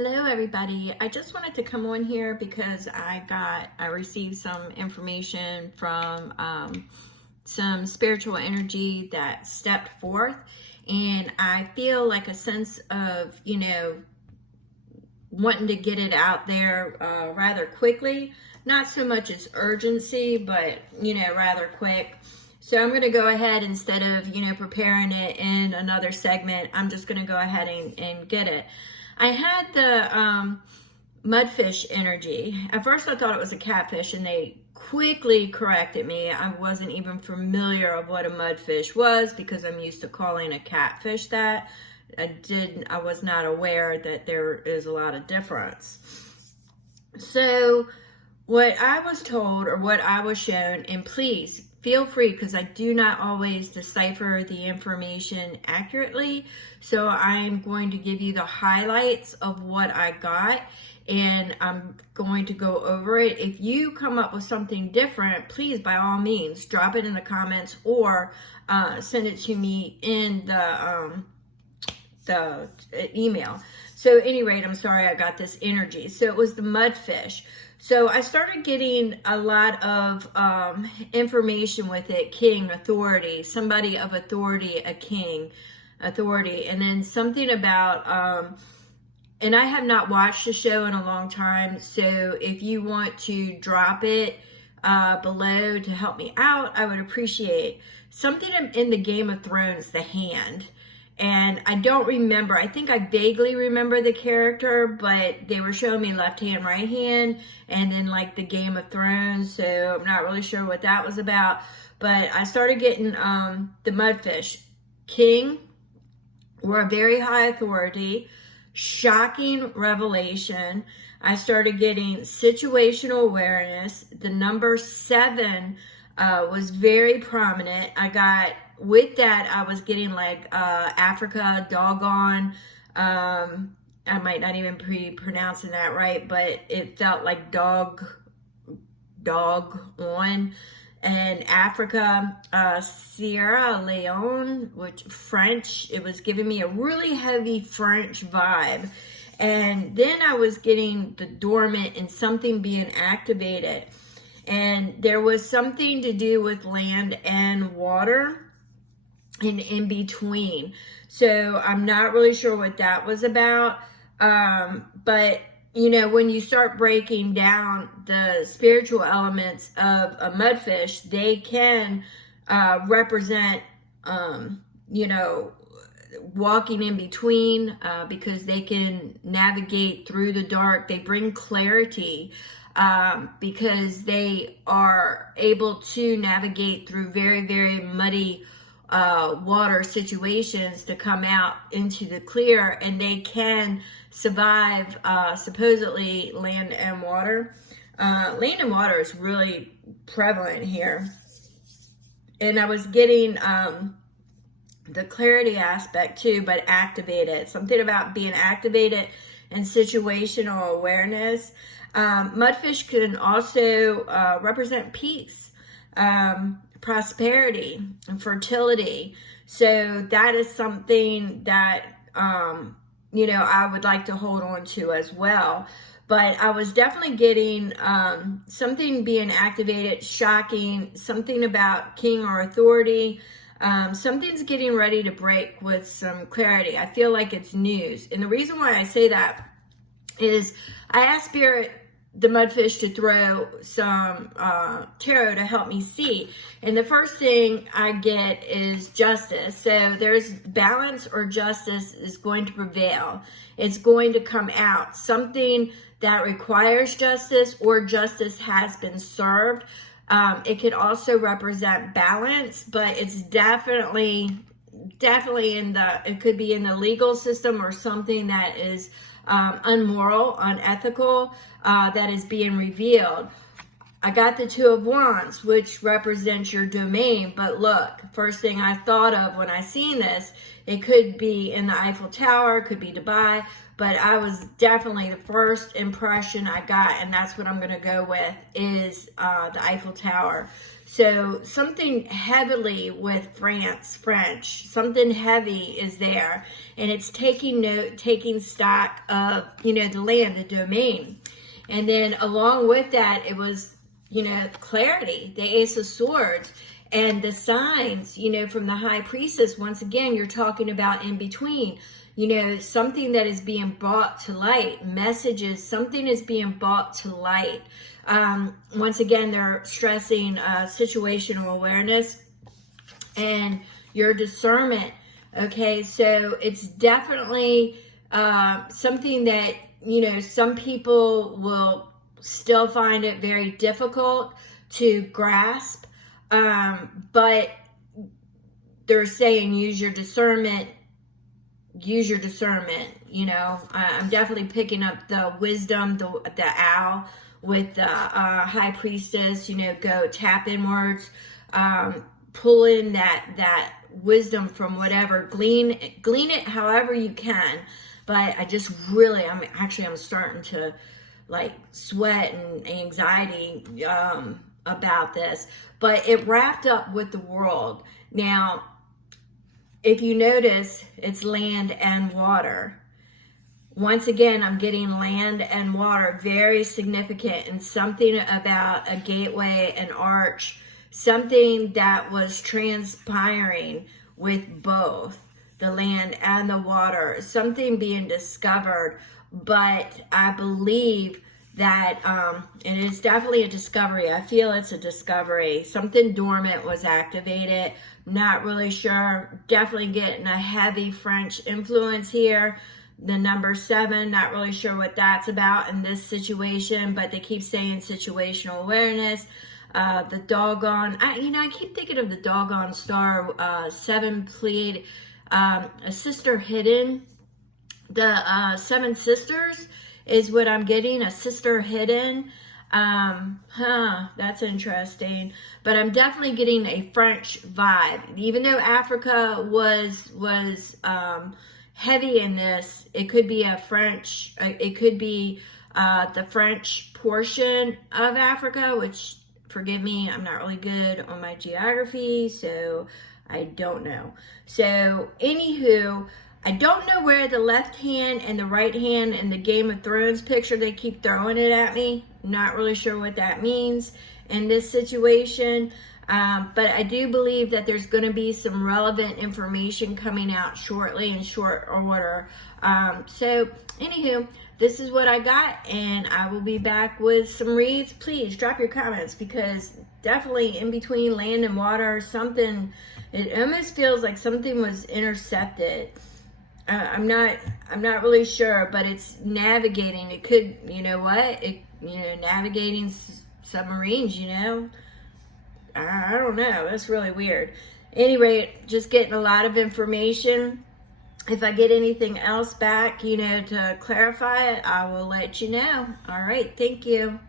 Hello everybody. I just wanted to come on here because I received some information from some spiritual energy that stepped forth, and I feel like a sense of, wanting to get it out there rather quickly. Not so much as urgency, but rather quick. So I'm going to go ahead, instead of preparing it in another segment, I'm just going to go ahead and get it. I had the mudfish energy. At first I thought it was a catfish, and they quickly corrected me. I wasn't even familiar of what a mudfish was because I'm used to calling a catfish that. I was not aware that there is a lot of difference. So what I was told, or what I was shown, and please feel free, because I do not always decipher the information accurately. So I'm going to give you the highlights of what I got, and I'm going to go over it. If you come up with something different, please, by all means, drop it in the comments, or send it to me in the email. So at any rate, I'm sorry I got this energy. So it was the mudfish. So I started getting a lot of information with it. King, authority, somebody of authority, a king, authority. And then something about, and I have not watched the show in a long time. So if you want to drop it below to help me out, I would appreciate something in the Game of Thrones, the hand. And I don't remember. I think I vaguely remember the character, but they were showing me left hand, right hand, and then like the Game of Thrones. So I'm not really sure what that was about. But I started getting the mudfish. King, or a very high authority, shocking revelation. I started getting situational awareness. The number 7 was very prominent. With that, I was getting like Africa, doggone. I might not even be pronouncing that right, but it felt like dog on. And Africa, Sierra Leone, which French, it was giving me a really heavy French vibe. And then I was getting the dormant and something being activated. And there was something to do with land and water and in between. So I'm not really sure what that was about. But when you start breaking down the spiritual elements of a mudfish, they can represent, walking in between, because they can navigate through the dark. They bring clarity, because they are able to navigate through very, very muddy water situations to come out into the clear, and they can survive supposedly land and water. Land and water is really prevalent here. And I was getting the clarity aspect too, but activated. Something about being activated and situational awareness. Mudfish can also represent peace, prosperity, and fertility. So that is something that I would like to hold on to as well. But I was definitely getting something being activated, shocking, something about king or authority. Something's getting ready to break with some clarity. I feel like it's news. And the reason why I say that is I asked Spirit, the mudfish, to throw some tarot to help me see. And the first thing I get is justice. So there's balance, or justice is going to prevail. It's going to come out. Something that requires justice, or justice has been served. It could also represent balance, but it's definitely it could be in the legal system, or something that is unmoral, unethical, that is being revealed. I got the 2 of Wands, which represents your domain. But look, first thing I thought of when I seen this, it could be in the Eiffel Tower, it could be Dubai, but I was definitely, the first impression I got, and that's what I'm going to go with, is the Eiffel Tower. So something heavily with French, something heavy is there, and it's taking note, taking stock of, the land, the domain. And then along with that, it was, clarity, the Ace of Swords, and the signs, from the High Priestess. Once again, you're talking about in between, something that is being brought to light, messages, something is being brought to light. Once again, they're stressing situational awareness and your discernment. Okay, so it's definitely something that, some people will still find it very difficult to grasp, but they're saying use your discernment. I'm definitely picking up the wisdom, the owl with the High Priestess. Go tap inwards, pull in that wisdom from whatever, glean it however you can. But I just really, I'm starting to like sweat and anxiety about this. But it wrapped up with the world. Now, if you notice, it's land and water. Once again, I'm getting land and water, very significant, and something about a gateway, an arch, something that was transpiring with both the land and the water, something being discovered. But I believe that, and it's definitely a discovery. I feel it's a discovery. Something dormant was activated. Not really sure. Definitely getting a heavy French influence here. The number 7, not really sure what that's about in this situation, but they keep saying situational awareness. The doggone, I keep thinking of the doggone star, 7 Pleiad, a sister hidden. The 7 sisters is what I'm getting, a sister hidden. That's interesting. But I'm definitely getting a French vibe. Even though Africa was heavy in this, it could be it could be the French portion of Africa, which, forgive me, I'm not really good on my geography, so I don't know. So, anywho, I don't know where the left hand and the right hand in the Game of Thrones picture, they keep throwing it at me. Not really sure what that means in this situation. But I do believe that there's going to be some relevant information coming out shortly, in short order. So, anywho, this is what I got, and I will be back with some reads. Please drop your comments, because definitely in between land and water, something, it almost feels like something was intercepted. I'm not really sure, but it's navigating. It could, navigating submarines, I don't know. That's really weird. Anyway, just getting a lot of information. If I get anything else back, to clarify it, I will let you know. All right. Thank you.